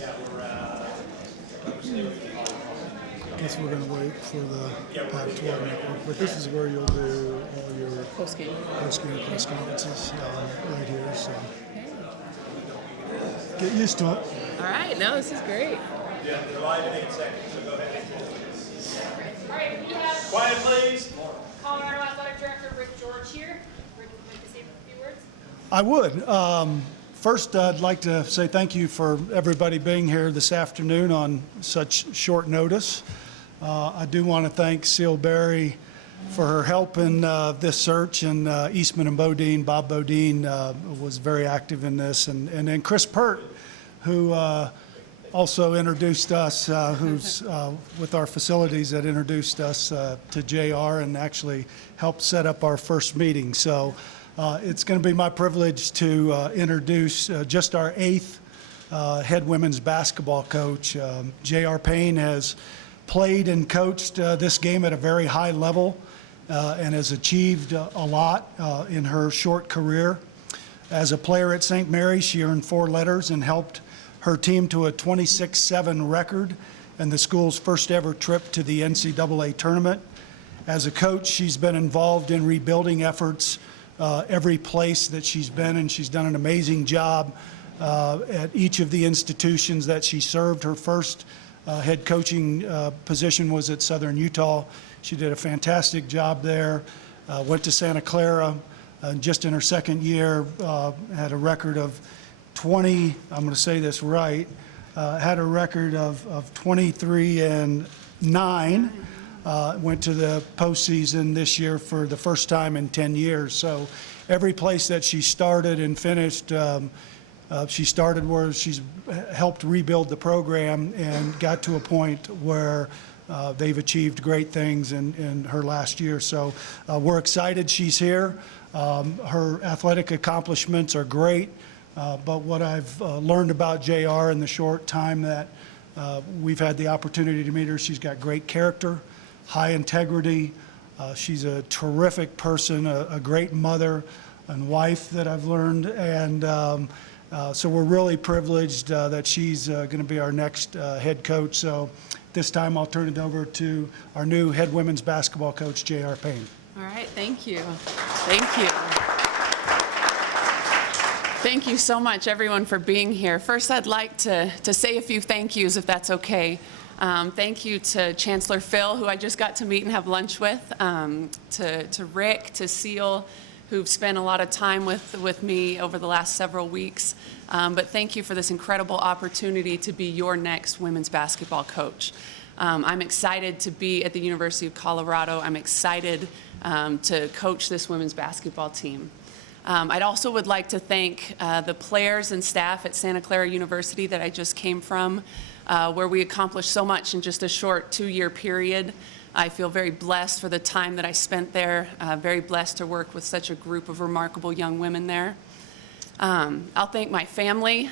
I guess we're going to wait for the Pac-12 network, but this is where you'll do all your Post-game press conferences right here, so get used to it. All right, no, this is great. Yeah, they're live in 8 seconds, so go ahead. All right, we have Quiet, please. Colorado Athletic Director Rick George here. Rick, would you like to say a few words? I would. First, I'd like to say thank you for everybody being here this afternoon on such short notice. I do want to thank Seal Berry for her help in this search, and Eastman and Bodine. Bob Bodine was very active in this, and then Chris Pert, who also introduced us, who's with our facilities that introduced us to JR and actually helped set up our first meeting. So it's going to be my privilege to introduce just our 8th head women's basketball coach. JR Payne has played and coached this game at a very high level and has achieved a lot in her short career. As a player at St. Mary's, she earned 4 letters and helped her team to a 26-7 record and the school's first ever trip to the NCAA tournament. As a coach, she's been involved in rebuilding efforts every place that she's been, and she's done an amazing job at each of the institutions that she served. Her first head coaching position was at Southern Utah. She did a fantastic job there. Went to Santa Clara just in her second year, had a record of 20, I'm going to say this right, had a record of 23-9. Went to the postseason this year for the first time in 10 years. So every place that she started and finished, she started where she's helped rebuild the program and got to a point where they've achieved great things in her last year. So we're excited she's here. Her athletic accomplishments are great. But what I've learned about JR in the short time that we've had the opportunity to meet her, she's got great character, high integrity. She's a terrific person, a great mother and wife that I've learned. And so we're really privileged that she's going to be our next head coach. So this time I'll turn it over to our new head women's basketball coach, JR Payne. All right, thank you. Thank you. Thank you so much, everyone, for being here. First, I'd like to say a few thank yous, if that's okay. Thank you to Chancellor Phil, who I just got to meet and have lunch with, to Rick, to Seal, who've spent a lot of time with me over the last several weeks. But thank you for this incredible opportunity to be your next women's basketball coach. I'm excited to be at the University of Colorado. I'm excited to coach this women's basketball team. I'd also would like to thank the players and staff at Santa Clara University that I just came from, where we accomplished so much in just a short 2-year period. I feel very blessed for the time that I spent there, very blessed to work with such a group of remarkable young women there. I'll thank my family,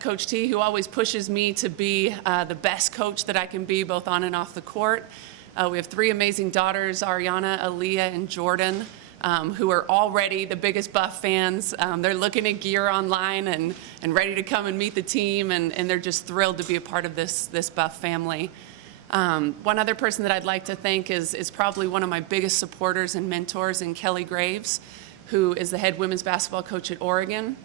Coach T, who always pushes me to be the best coach that I can be, both on and off the court. We have 3 amazing daughters, Ariana, Aaliyah, and Jordan, who are already the biggest Buff fans. They're looking at gear online and ready to come and meet the team, and they're just thrilled to be a part of this Buff family. One other person that I'd like to thank is probably one of my biggest supporters and mentors in Kelly Graves, who is the head women's basketball coach at Oregon,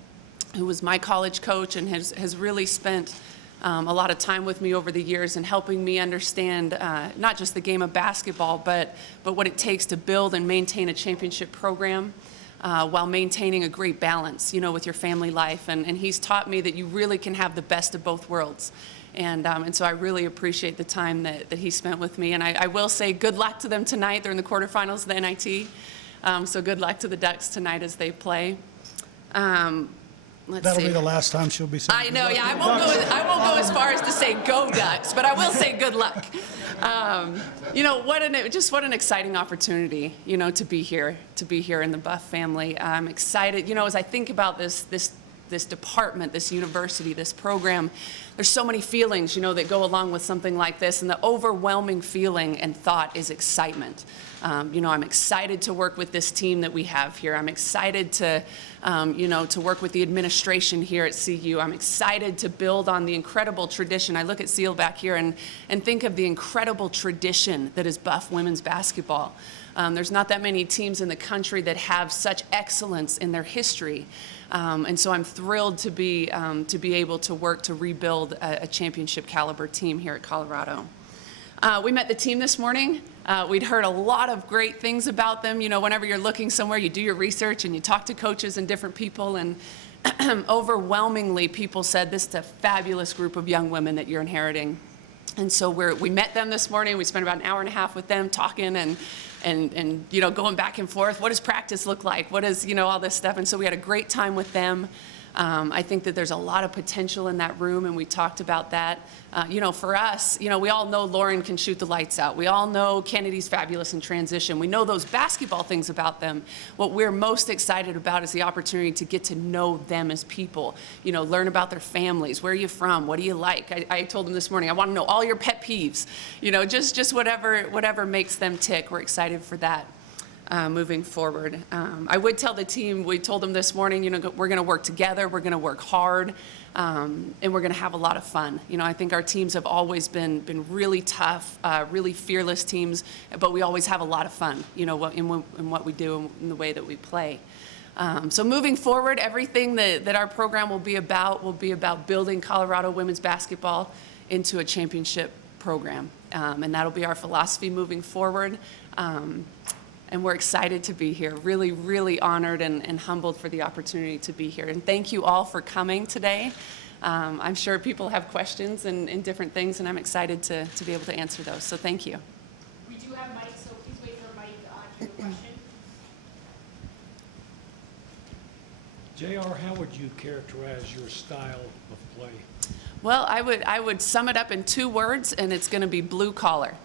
who was my college coach and has really spent a lot of time with me over the years and helping me understand not just the game of basketball, but what it takes to build and maintain a championship program while maintaining a great balance, with your family life. And he's taught me that you really can have the best of both worlds. And so I really appreciate the time that he spent with me. And I will say good luck to them tonight. They're in the quarterfinals of the NIT. So good luck to the Ducks tonight as they play. That'll be the last time she'll be saying I know, yeah. I won't go as far as to say go Ducks, but I will say good luck. What an exciting opportunity, to be here in the Buff family. I'm excited. As I think about this this department, this university, this program. There's so many feelings, that go along with something like this, and the overwhelming feeling and thought is excitement. I'm excited to work with this team that we have here. I'm excited to work with the administration here at CU. I'm excited to build on the incredible tradition. I look at Seal back here and think of the incredible tradition that is Buff women's basketball. There's not that many teams in the country that have such excellence in their history. And so I'm thrilled to be able to work to rebuild a championship caliber team here at Colorado. We met the team this morning. We'd heard a lot of great things about them. Whenever you're looking somewhere, you do your research and you talk to coaches and different people, and overwhelmingly people said this is a fabulous group of young women that you're inheriting. And so we met them this morning. We spent about an hour and a half with them talking and going back and forth. What does practice look like? What is, all this stuff. And so we had a great time with them. I think that there's a lot of potential in that room, and we talked about that. For us, we all know Lauren can shoot the lights out. We all know Kennedy's fabulous in transition. We know those basketball things about them. What we're most excited about is the opportunity to get to know them as people, learn about their families. Where are you from? What do you like? I told them this morning, I want to know all your pet peeves, just whatever makes them tick. We're excited for that. Moving forward. I would tell the team, we told them this morning, we're going to work together, we're going to work hard, and we're going to have a lot of fun. I think our teams have always been really tough, really fearless teams, but we always have a lot of fun, in what we do and in the way that we play. So moving forward, everything that our program will be about building Colorado women's basketball into a championship program. And that'll be our philosophy moving forward. And we're excited to be here, really, really honored and humbled for the opportunity to be here. And thank you all for coming today. I'm sure people have questions and different things, and I'm excited to be able to answer those. So thank you. We do have mics, so please wait for a mic to your question. JR, how would you characterize your style of play? Well, I would sum it up in 2 words, and it's going to be blue collar.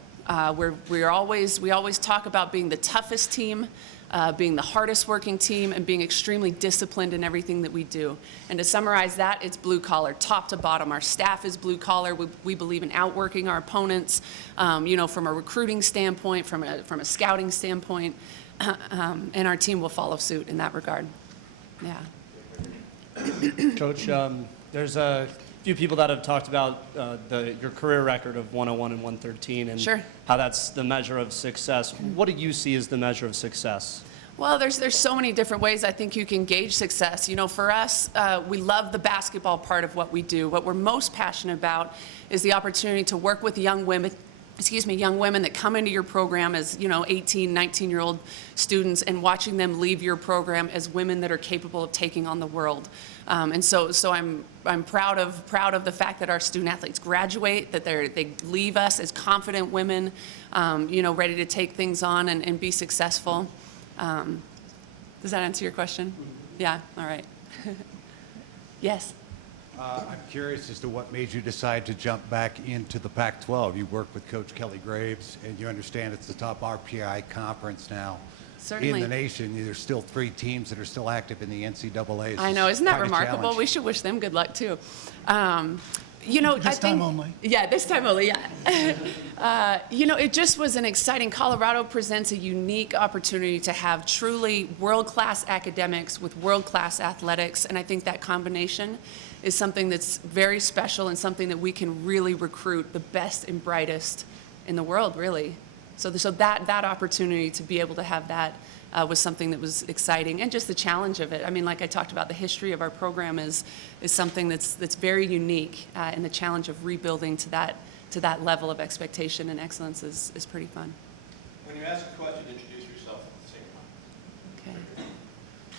We always talk about being the toughest team, being the hardest working team, and being extremely disciplined in everything that we do. And to summarize that, it's blue collar, top to bottom. Our staff is blue collar. We believe in outworking our opponents, from a recruiting standpoint, from a scouting standpoint, and our team will follow suit in that regard. Yeah. Coach, there's a few people that have talked about your career record of 101 and 113 and Sure. how that's the measure of success. What do you see as the measure of success? Well, there's so many different ways I think you can gauge success. For us, we love the basketball part of what we do. What we're most passionate about is the opportunity to work with young women that come into your program as, 18, 19-year-old students, and watching them leave your program as women that are capable of taking on the world. And so I'm proud of the fact that our student athletes graduate, that they leave us as confident women, ready to take things on and be successful. Does that answer your question? Yeah, all right. Yes. I'm curious as to what made you decide to jump back into the Pac-12. You work with Coach Kelly Graves, and you understand it's the top RPI conference now Certainly. in the nation. There's still 3 teams that are still active in the NCAA. I know, isn't that Quite a remarkable? challenge. We should wish them good luck too. This time only. Yeah, this time only, yeah. It just was an exciting, Colorado presents a unique opportunity to have truly world-class academics with world-class athletics, and I think that combination is something that's very special and something that we can really recruit the best and brightest in the world, really. So that opportunity to be able to have that was something that was exciting, and just the challenge of it. I mean, like I talked about, the history of our program is something that's very unique, and the challenge of rebuilding to that level of expectation and excellence is pretty fun. When you ask a question, introduce yourself at the same time. Okay.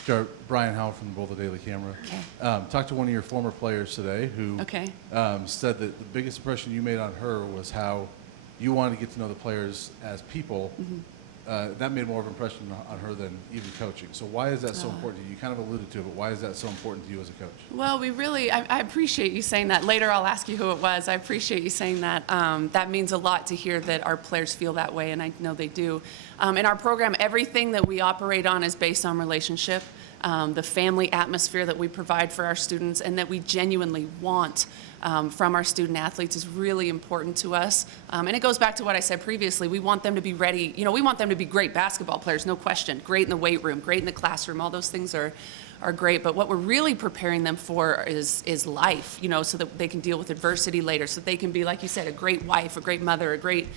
Sure. Brian Howell from the Boulder Daily Camera. Okay. Talked to one of your former players today who Okay. said that the biggest impression you made on her was how you wanted to get to know the players as people. That made more of an impression on her than even coaching. So why is that so important to you? You kind of alluded to it, but why is that so important to you as a coach? Well, I appreciate you saying that. Later I'll ask you who it was. I appreciate you saying that. That means a lot to hear that our players feel that way, and I know they do. In our program, everything that we operate on is based on relationship. the family atmosphere that we provide for our students and that we genuinely want from our student athletes is really important to us. And it goes back to what I said previously. We want them to be ready. We want them to be great basketball players, no question. Great in the weight room, great in the classroom. All those things are great. But what we're really preparing them for is life, so that they can deal with adversity later, so that they can be, like you said, a great wife, a great mother, a great,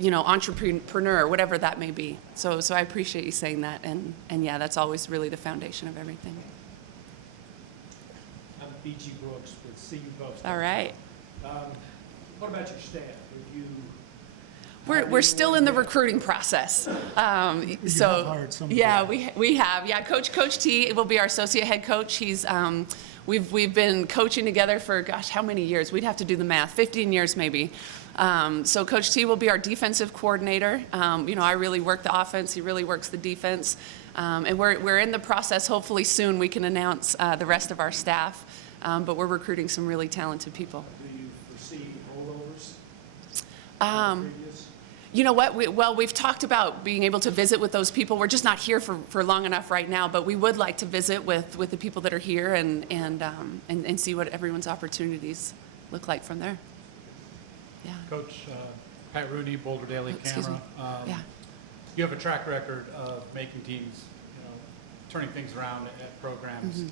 entrepreneur, whatever that may be. So I appreciate you saying that. And yeah, that's always really the foundation of everything. I'm B.G. Brooks with CU Buffs. All right. What about your staff? Have you? We're still in the recruiting process. You have hired somebody. Yeah, we have. Yeah, Coach T will be our associate head coach. He's we've been coaching together for, gosh, how many years? We'd have to do the math. 15 years maybe. So Coach T will be our defensive coordinator. I really work the offense. He really works the defense. And we're in the process. Hopefully soon we can announce the rest of our staff. But we're recruiting some really talented people. Do you foresee holdovers? Previous? You know what? We've talked about being able to visit with those people. We're just not here for long enough right now, but we would like to visit with the people that are here and see what everyone's opportunities look like from there. Yeah. Coach Pat Rooney, Boulder Daily Excuse me. Camera. Yeah. You have a track record of making teams, turning things around at programs.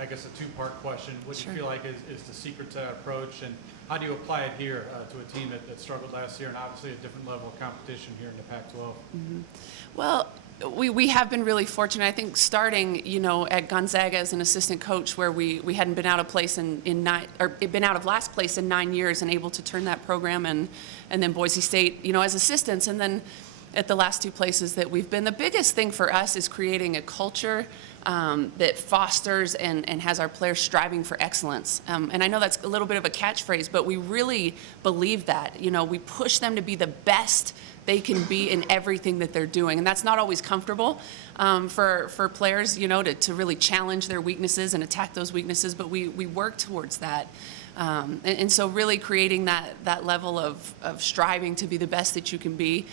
I guess a two-part question. What do Sure. you feel like is the secret to that approach, and how do you apply it here to a team that struggled last year and obviously a different level of competition here in the Pac-12? Well, we have been really fortunate. I think starting, at Gonzaga as an assistant coach, where we hadn't been out of place been out of last place in 9 years, and able to turn that program, and then Boise State, as assistants, and then at the last two places that we've been. The biggest thing for us is creating a culture that fosters and has our players striving for excellence. And I know that's a little bit of a catchphrase, but we really believe that. We push them to be the best they can be in everything that they're doing. And that's not always comfortable for players, to really challenge their weaknesses and attack those weaknesses, but we work towards that. And so really creating that level of striving to be the best that you can be.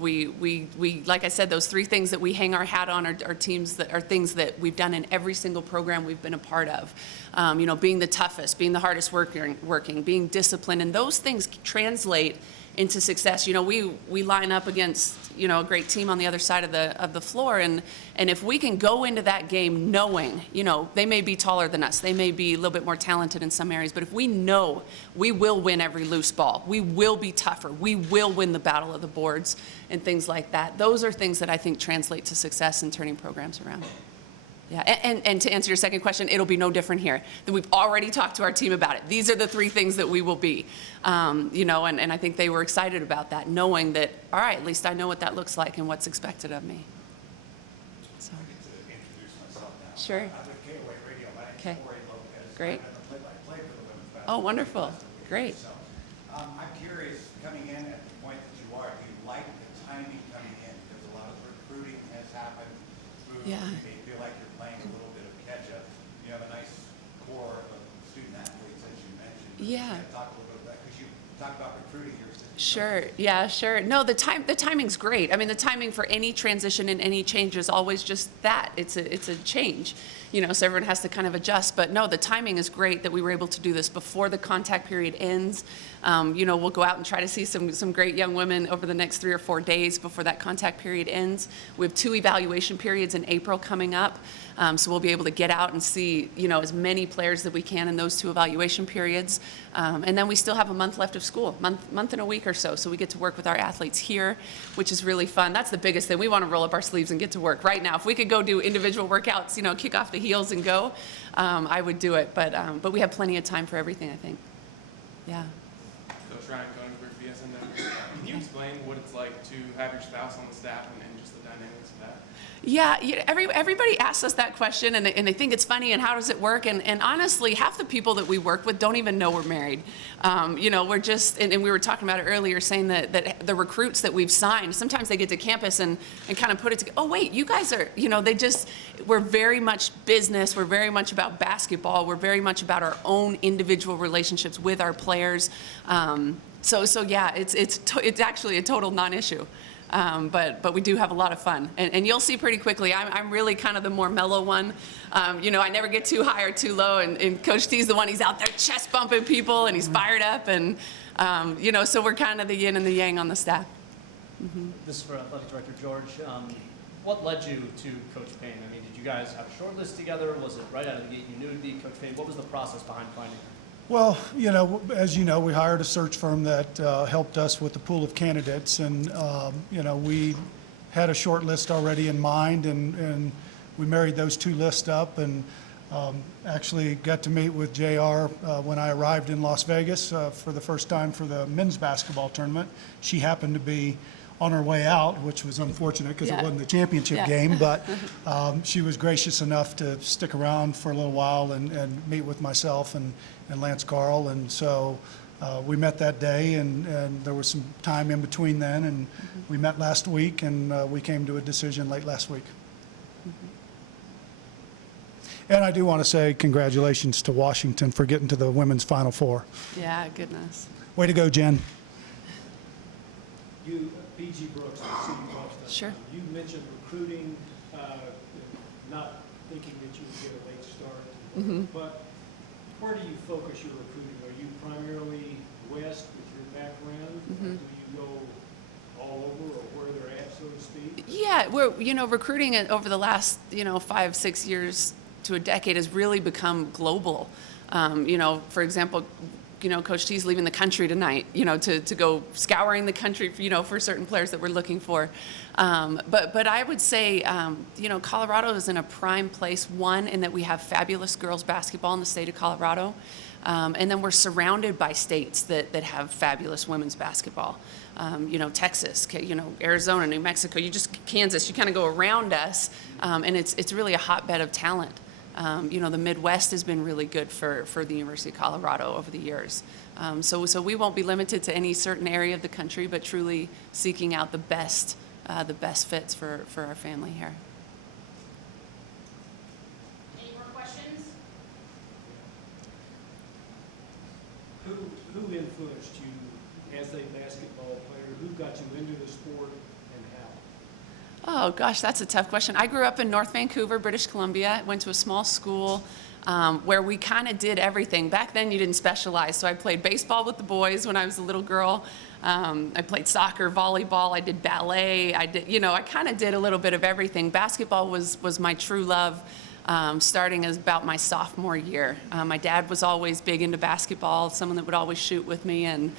We like I said, those three things that we hang our hat on are teams that are things that we've done in every single program we've been a part of. Being the toughest, being the hardest working, being disciplined, and those things translate into success. We line up against, a great team on the other side of the floor, and if we can go into that game knowing, they may be taller than us, they may be a little bit more talented in some areas, but if we know we will win every loose ball, we will be tougher, we will win the battle of the boards and things like that, those are things that I think translate to success in turning programs around. Yeah, and to answer your second question, it'll be no different here. We've already talked to our team about it. These are the three things that we will be, and I think they were excited about that, knowing that, all right, at least I know what that looks like and what's expected of me. So. I get to introduce myself now. Sure. I'm with KOA Radio. My name's Okay. Corey Lopez. Great. I'm the play-by-play for the women's basketball. Oh, wonderful. team last week. Great. So, I'm curious, coming in at the point that you are, do you like the timing coming in? Because a lot of recruiting has happened. Yeah. You may feel like you're playing a little bit of catch-up. You have a nice core of student athletes, as you mentioned. Yeah. Talk a little bit about that, because you talk about recruiting here. Sure. Yeah, sure. No, the timing's great. I mean, the timing for any transition and any change is always just that. It's a change, so everyone has to kind of adjust. But no, the timing is great that we were able to do this before the contact period ends. We'll go out and try to see some great young women over the next 3 or 4 days before that contact period ends. We have 2 evaluation periods in April coming up. So we'll be able to get out and see, as many players that we can in those 2 evaluation periods. And then we still have a month left of school, month and a week or so. So we get to work with our athletes here, which is really fun. That's the biggest thing. We want to roll up our sleeves and get to work right now. If we could go do individual workouts, kick off the heels and go, I would do it. But we have plenty of time for everything, I think. Yeah. Coach Ryan Koenigsberg, BSN. Can you explain what it's like to have your spouse on the staff and just the dynamics of that? Yeah, everybody asks us that question, and they think it's funny, and how does it work? And honestly, half the people that we work with don't even know we're married. We're just, and we were talking about it earlier, saying that the recruits that we've signed, sometimes they get to campus and kind of put it together. Oh, wait, you guys are, we're very much business. We're very much about basketball. We're very much about our own individual relationships with our players. So yeah, it's actually a total non-issue. But we do have a lot of fun. And you'll see pretty quickly, I'm really kind of the more mellow one. I never get too high or too low, and Coach T's the one, he's out there chest bumping people, and he's fired up, and, so we're kind of the yin and the yang on the staff. This is for Athletic Director George. What led you to Coach Payne? I mean, did you guys have a short list together? Was it right out of the gate you knew it'd be Coach Payne? What was the process behind finding her? Well, as you know, we hired a search firm that helped us with the pool of candidates, and, we had a short list already in mind, and we married those two lists up, and actually got to meet with JR when I arrived in Las Vegas for the first time for the men's basketball tournament. She happened to be on her way out, which was unfortunate because it wasn't the championship game, but she was gracious enough to stick around for a little while and meet with myself and Lance Carl, and so we met that day, and there was some time in between then, and we met last week, and we came to a decision late last week. And I do want to say congratulations to Washington for getting to the women's Final Four. Yeah, goodness. Way to go, Jen. You, B.G. Brooks, the city boss. Sure. You mentioned recruiting, not thinking that you would get a late start. But where do you focus your recruiting? Are you primarily west with your background? Or do you go all over, or where they're at, so to speak? Yeah, we're, recruiting over the last, 5-6 years to a decade has really become global. For example, Coach T's leaving the country tonight, to go scouring the country, for certain players that we're looking for. But I would say, Colorado is in a prime place, one, in that we have fabulous girls basketball in the state of Colorado. And then we're surrounded by states that have fabulous women's basketball. Texas, Arizona, New Mexico, Kansas, you kind of go around us, and it's really a hotbed of talent. The Midwest has been really good for the University of Colorado over the years. So we won't be limited to any certain area of the country, but truly seeking out the best fits for our family here. Any more questions? Who influenced you as a basketball player? Who got you into the sport, and how? Oh, gosh, that's a tough question. I grew up in North Vancouver, British Columbia. Went to a small school where we kind of did everything. Back then, you didn't specialize. So I played baseball with the boys when I was a little girl. I played soccer, volleyball. I did ballet. I kind of did a little bit of everything. Basketball was my true love, starting as about my sophomore year. My dad was always big into basketball, someone that would always shoot with me and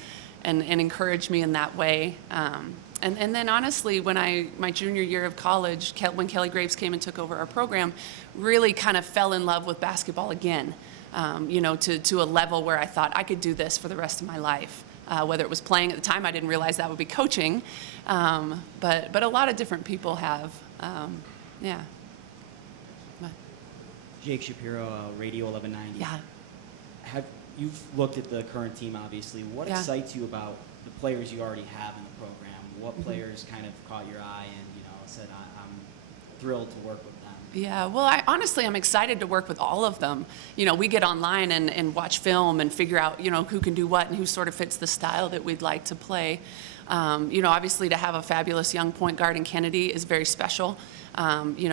encourage me in that way. And then honestly, when my junior year of college, when Kelly Graves came and took over our program, really kind of fell in love with basketball again, to a level where I thought I could do this for the rest of my life. Whether it was playing at the time, I didn't realize that would be coaching, but a lot of different people have, yeah. Jake Shapiro, Radio 1190. Yeah. You've looked at the current team, obviously. What excites you about the players you already have in the program? What players kind of caught your eye and, said, I'm thrilled to work with them? Yeah, well, I'm excited to work with all of them. We get online and watch film and figure out, who can do what and who sort of fits the style that we'd like to play. Obviously to have a fabulous young point guard in Kennedy is very special.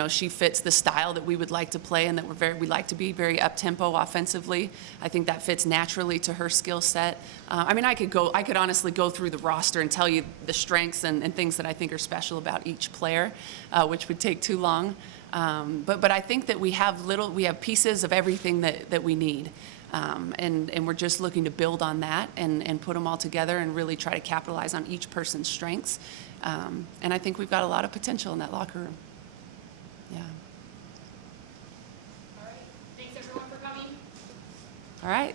She fits the style that we would like to play and that we like to be very up-tempo offensively. I think that fits naturally to her skill set. I could honestly go through the roster and tell you the strengths and things that I think are special about each player, which would take too long. But I think that we have pieces of everything that we need. And we're just looking to build on that and put them all together and really try to capitalize on each person's strengths. And I think we've got a lot of potential in that locker room. Yeah. All right. Thanks everyone for coming. All right.